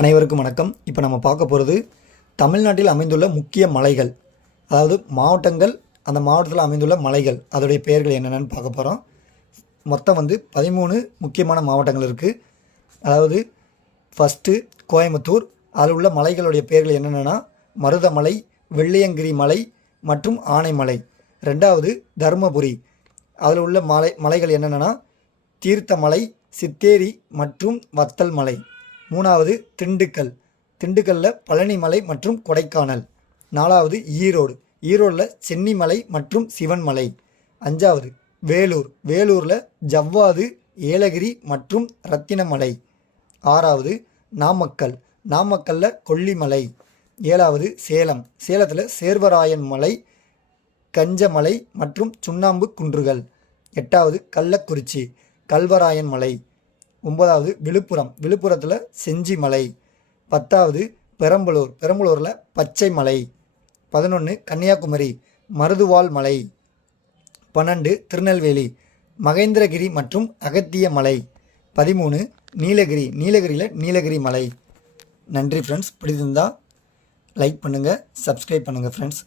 அனைவருக்கும் வணக்கம். இப்போ நம்ம பார்க்க போகிறது தமிழ்நாட்டில் அமைந்துள்ள முக்கிய மலைகள், அதாவது மாவட்டங்கள், அந்த மாவட்டத்தில் அமைந்துள்ள மலைகள், அதோடைய பெயர்கள் என்னென்னு பார்க்க போகிறோம். மொத்தம் 13 முக்கியமான மாவட்டங்கள் இருக்குது. அதாவது ஃபஸ்ட்டு கோயம்புத்தூர், அதில் உள்ள மலைகளுடைய பெயர்கள் என்னென்னா மருதமலை, வெள்ளியங்கிரி மலை மற்றும் ஆனைமலை. ரெண்டாவது தருமபுரி, அதில் உள்ள மலைகள் என்னென்னா தீர்த்தமலை, சித்தேரி மற்றும் வத்தல் மலை. மூணாவது திண்டுக்கல், திண்டுக்கல்லில் பழனிமலை மற்றும் கொடைக்கானல். நாலாவது ஈரோடு, ஈரோடில் சென்னிமலை மற்றும் சிவன்மலை. அஞ்சாவது வேலூர், வேலூரில் ஜவ்வாது, ஏலகிரி மற்றும் ரத்தினமலை. ஆறாவது நாமக்கல், நாமக்கல்லில் கொல்லிமலை. ஏழாவது சேலம், சேலத்தில் சேர்வராயன் மலை, கஞ்சமலை மற்றும் சுண்ணாம்பு குன்றுகள். எட்டாவது கள்ளக்குறிச்சி, கல்வராயன் மலை. ஒன்பதாவது விழுப்புரம், விழுப்புரத்தில் செஞ்சி மலை. பத்தாவது பெரம்பலூர், பெரம்பலூரில் பச்சை மலை. 11 கன்னியாகுமரி, மருதுவால் மலை. 12 திருநெல்வேலி, மகேந்திரகிரி மற்றும் அகத்திய மலை. 13 நீலகிரி, நீலகிரியில் நீலகிரி மலை. நன்றி ஃப்ரெண்ட்ஸ். பிடிச்சிருந்தால் லைக் பண்ணுங்கள், சப்ஸ்கிரைப் பண்ணுங்கள் ஃப்ரெண்ட்ஸ்.